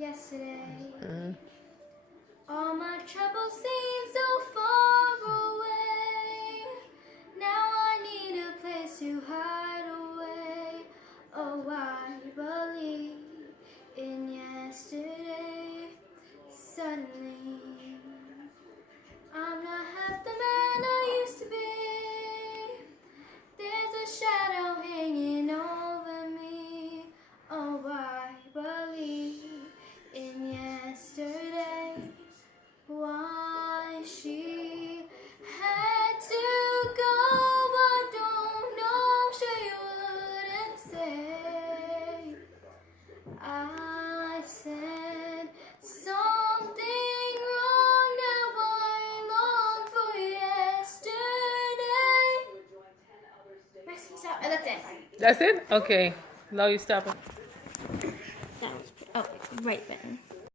yesterday. Mm. All my troubles seem so far away. Now I need a place to hide away. Oh, I believe in yesterday. Suddenly, I'm not half the man I used to be. There's a shadow hanging over me. Oh, I believe in yesterday. Why she had to go, I don't know. Sure you wouldn't say. I said something wrong. Now I long for yesterday. Press stop. Oh, that's it. That's it? Okay. Now you stop it. That was right button.